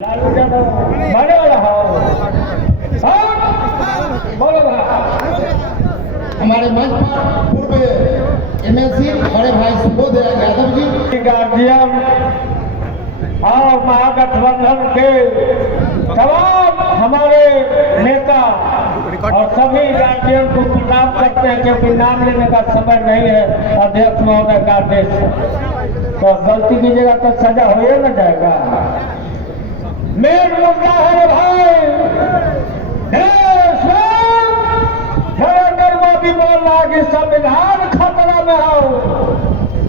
लालू यादव बने रहो। बोलो हमारे मंच पर पूर्व एमएलसी बड़े भाई सुबोध यादव जी, गार्जियन और महागठबंधन के तमाम हमारे नेता और सभी गार्जियन को प्रणाम करते हैं, क्योंकि नाम लेने का समय नहीं है अध्यक्ष महोदय का आदेश है। तो गलती कीजिएगा तो सजा हो ही न जाएगा। मेन मुद्दा है भाई, देश में नरेंद्र मोदी बोल रहा कि संविधान खतरा में हो।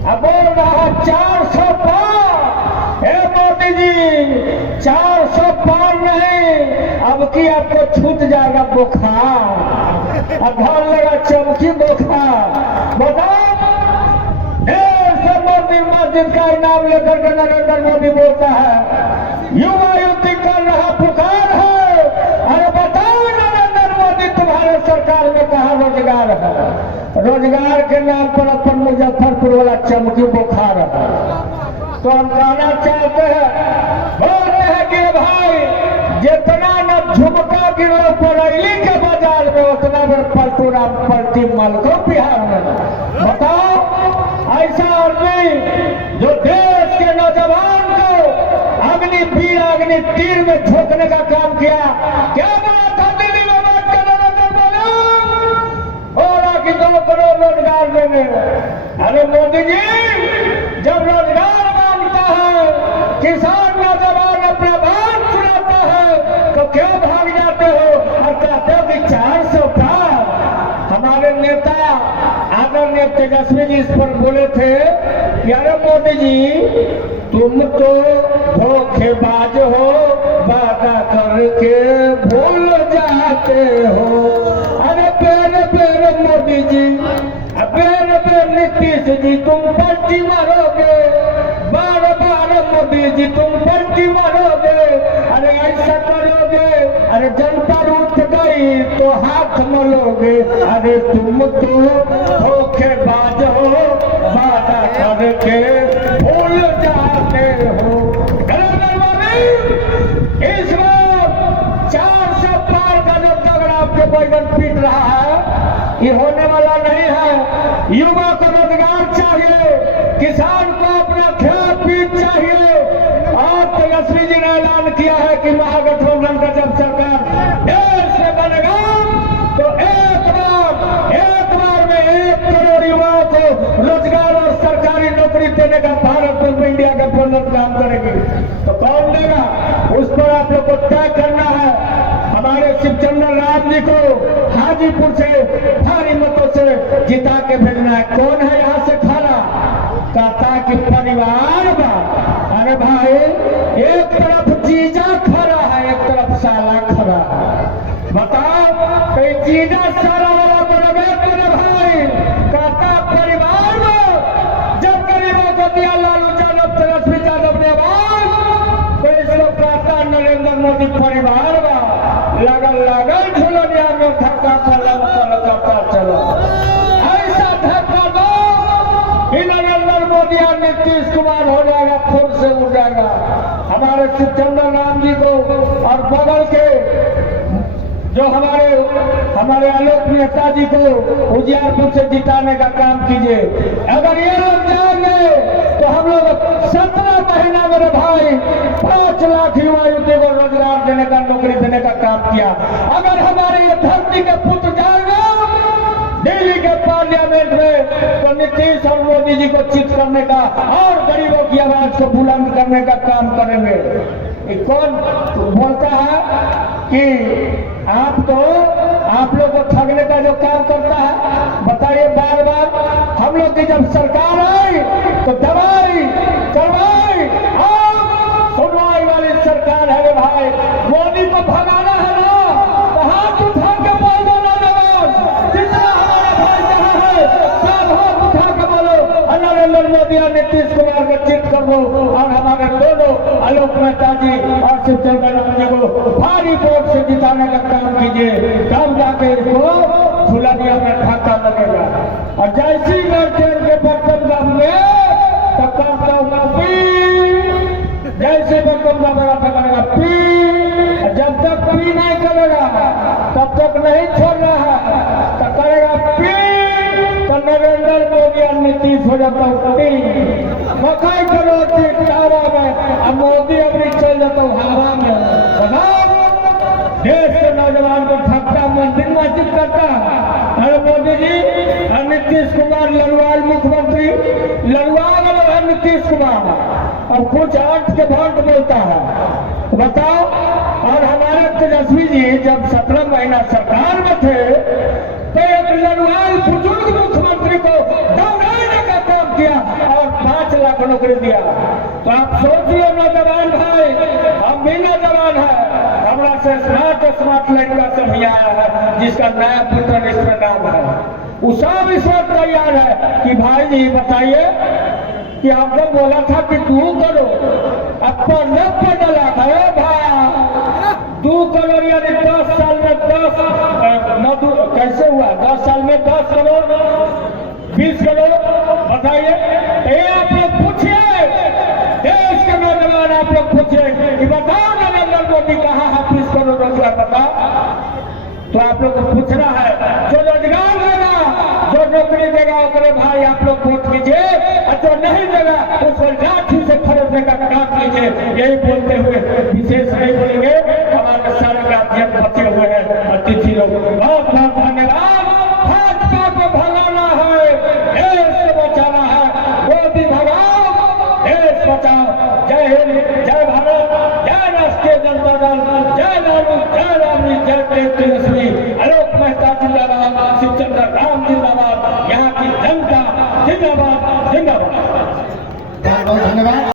अब बोल रहा 400 पार। हे मोदी जी 400 पार नहीं, अब की आपको छूट जाएगा बुखार, अब धर लेगा चमकी बुखार। बताओ, देश से मोदी मस्जिद का इनाम लेकर के नरेंद्र मोदी बोलता है युवा युवती कर रहा पुकार है। अरे बताओ नरेंद्र मोदी, तुम्हारे सरकार में कहा रोजगार है? रोजगार के नाम पर अपन मुजफ्फरपुर वाला चमकी बुखार है। तो हम कहना चाहते हैं, बोलते हैं कि भाई जितना न झुमका गिरो परेली के बाजार में, उतना में पलटूरा पलटी मालको बिहार में। बताओ, ऐसा आदमी जो देश के नौजवान को अग्नि तीर में झोंकने का काम किया, क्या बोला था दिल्ली में बात कर रहा कि 2 करोड़ रोजगार देंगे। अरे मोदी जी, जब रोजगार मांगता है, किसान नौजवान अपना बात सुनाता है, तो क्यों भाग जाते हो और कहते हो कि 400 पार। हमारे नेता आदरणीय तेजस्वी जी इस पर बोले थे कि अरे मोदी जी तुम तो धोखेबाज हो, वादा करके भूल जाते हो। अरे बेर मोदी जी, बेर नीतीश जी तुम पलटी मारोगे, बार मोदी जी तुम पलटी मारोगे। अरे ऐसा करोगे, अरे जनता रूठ गई तो हाथ मलोगे। अरे तुम तो धोखेबाज हो, वादा करके भूल जाते हो। इस बार 400 पार का जब तक आपके बैगन पीट रहा है, ये होने वाला नहीं है। युवा को रोजगार चाहिए, किसान को अपना खेत बीज चाहिए। और तेजस्वी जी ने ऐलान किया है कि महागठबंधन का जब सरकार देश में बनेगा तो एक बार में 1 करोड़ युवाओं को रोजगार और सरकारी नौकरी देने का भारत में इंडिया गठबंधन काम करेगी। तो कौन देगा, उस पर आप लोग को तय करना है। हमारे शिवचंद्र राम जी को हाजीपुर से भारी मतों से जिता के भेजना है। कौन है यहाँ से खड़ा? कहता कि परिवार बा। अरे भाई, एक तरफ जीजा खड़ा है, एक तरफ साला खड़ा है। बताओ, कई जीजा साला वाला बनोगे मेरे भाई? कहता परिवार बा। जब गरीबों को दिया लालू यादव, तेजस्वी यादव ने आवाज, तो इसको कहता नरेंद्र मोदी परिवार बा। लगल झुलनिया में धक्का करता चलो। ऐसा धक्का दो कि नरेंद्र मोदी और नीतीश कुमार हो जाएगा, खुद से उड़ जाएगा। हमारे शिवचंद्र राम जी को और बगल के जो हमारे आलोक नेताजी को उजियारपुर से जिताने का काम कीजिए। अगर ये लोग जाएंगे तो हम लोग 17 महीना मेरे भाई 5 लाख युवा युवती को रोजगार देने का, नौकरी देने का काम किया। अगर हमारे ये धरती के पुत्र जाएंगे दिल्ली के पार्लियामेंट में, तो नीतीश और मोदी जी को चित करने का और गरीबों की आवाज को बुलंद करने का काम करेंगे। कौन बोलता है कि आप लोग को ठगने का जो काम करता है? बताइए, बार हम लोग की जब सरकार आई तो दवाई करवाई, अब सुनवाई वाली सरकार है रे भाई। मोदी को भगाना है ना, तो हाथ उठा के बोल दो नौजवान, जितना हमारा भाई जहां है सब हाथ उठा के बोलो नरेंद्र मोदी और नीतीश कुमार को चित कर दो। और हमारे दोनों आलोक मेहता जी और शिवचंद्र राम जी को भारी वोट से जिताने का काम कीजिए, तब जाके इसको फुलनिया में धक्का लगेगा। और जैसी लड़के उनके बर्तन दाम में, तब करता हूँ जैसे बर्तन दामेगा तो हवा में बताओ, देश के नौजवान को ठगता, मंदिर मस्जिद करता। अरे मोदी जी, नीतीश कुमार लड़वाल मुख्यमंत्री, लड़वा गए है नीतीश कुमार, और कुछ अर्थ के भंट बोलता है, बताओ। और हमारे तेजस्वी जी जब 17 महीना सरकार में थे तो एक लड़वाल बुजुर्ग मुख्यमंत्री को दौड़ाने का काम किया और 5 लाख नौकरी दिया। तो आप सोचिए नौजवान भाई, हम भी नौजवान है, हमारा से स्मार्ट लड़का सब भी आया है जिसका नया पुत्र इसमें नाम है, वो सब इस वक्त तैयार है कि भाई जी बताइए कि आपने बोला था कि तू करो, अब पर डला है भाई, 2 करोड़ यानी 10 साल में 10 कैसे हुआ, 10 साल में 10 करोड़ 20 करोड़, बताइए। ये आप लोग पूछिए, देश के नौजवान आप लोग पूछिए कि बताओ नरेंद्र मोदी कहाँ है 20 करोड़ रोजगार, बताओ। तो आप लोग को पूछना है, जो रोजगार देगा, जो नौकरी देगा ओकरे भाई आप लोग वोट कीजिए, और जो नहीं देगा उसको लाठी से खरीदने का काम कीजिए। यही बोलते हुए विशेष नहीं बोलेंगे, हमारे सारे गार्जियन बचे हुए हैं, अतिथि लोग बहुत बहुत धन्यवाद। भाजपा को भगाना है, देश को बचाना है, मोदी भगाओ, देश बचाओ। जय हिंद, जय भारत, जय राष्ट्रीय जनता दल, जय लालू, जय राबड़ी, जय तेजस्वी, आलोक मेहता जिंदाबाद, शिवचंद्र राम जिंदाबाद, यहाँ की जनता जिंदाबाद जिंदाबाद। बहुत बहुत धन्यवाद।